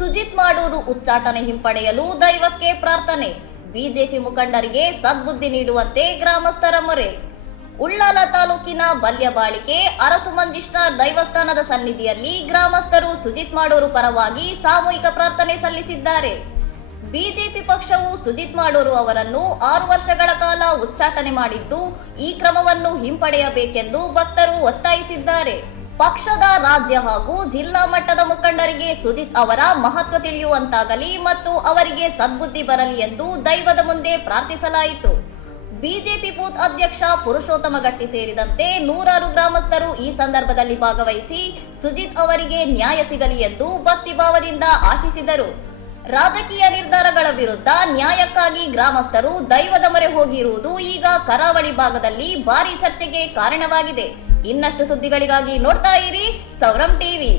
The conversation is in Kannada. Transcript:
ಸುಜಿತ್ ಮಾಡೂರು ಉಚ್ಚಾಟನೆ ಹಿಂಪಡೆಯಲು ದೈವಕ್ಕೆ ಪ್ರಾರ್ಥನೆ. ಬಿಜೆಪಿ ಮುಖಂಡರಿಗೆ ಸದ್ಬುದ್ಧಿ ನೀಡುವಂತೆ ಗ್ರಾಮಸ್ಥರ ಮೊರೆ. ಉಳ್ಳಾಲ ತಾಲೂಕಿನ ಬಲ್ಯಬಾಳಿಕೆ ಅರಸು ಮಂಜುನಾಥ ದೈವಸ್ಥಾನದ ಸನ್ನಿಧಿಯಲ್ಲಿ ಗ್ರಾಮಸ್ಥರು ಸುಜಿತ್ ಮಾಡೂರು ಪರವಾಗಿ ಸಾಮೂಹಿಕ ಪ್ರಾರ್ಥನೆ ಸಲ್ಲಿಸಿದ್ದಾರೆ. ಬಿಜೆಪಿ ಪಕ್ಷವು ಸುಜಿತ್ ಮಾಡೂರು ಅವರನ್ನು 6 ವರ್ಷಗಳ ಕಾಲ ಉಚ್ಚಾಟನೆ ಮಾಡಿದ್ದು, ಈ ಕ್ರಮವನ್ನು ಹಿಂಪಡೆಯಬೇಕೆಂದು ಭಕ್ತರು ಒತ್ತಾಯಿಸಿದ್ದಾರೆ. ಪಕ್ಷದ ರಾಜ್ಯ ಹಾಗೂ ಜಿಲ್ಲಾ ಮಟ್ಟದ ಮುಖಂಡರಿಗೆ ಸುಜಿತ್ ಅವರ ಮಹತ್ವ ತಿಳಿಯುವಂತಾಗಲಿ ಮತ್ತು ಅವರಿಗೆ ಸದ್ಬುದ್ಧಿ ಬರಲಿ ಎಂದು ದೈವದ ಮುಂದೆ ಪ್ರಾರ್ಥಿಸಲಾಯಿತು. ಬಿಜೆಪಿ ಬೂತ್ ಅಧ್ಯಕ್ಷ ಪುರುಷೋತ್ತಮ ಗಟ್ಟಿ ಸೇರಿದಂತೆ ನೂರಾರು ಗ್ರಾಮಸ್ಥರು ಈ ಸಂದರ್ಭದಲ್ಲಿ ಭಾಗವಹಿಸಿ ಸುಜಿತ್ ಅವರಿಗೆ ನ್ಯಾಯ ಸಿಗಲಿ ಎಂದು ಭಕ್ತಿಭಾವದಿಂದ ಆಶಿಸಿದರು. ರಾಜಕೀಯ ನಿರ್ಧಾರಗಳ ವಿರುದ್ಧ ನ್ಯಾಯಕ್ಕಾಗಿ ಗ್ರಾಮಸ್ಥರು ದೈವದ ಮೊರೆ ಹೋಗಿರುವುದು ಈಗ ಕರಾವಳಿ ಭಾಗದಲ್ಲಿ ಭಾರೀ ಚರ್ಚೆಗೆ ಕಾರಣವಾಗಿದೆ. ಇನ್ನಷ್ಟು ಸುದ್ದಿಗಳಿಗಾಗಿ ನೋಡ್ತಾ ಇರಿ ಸೌರಂ ಟಿವಿ.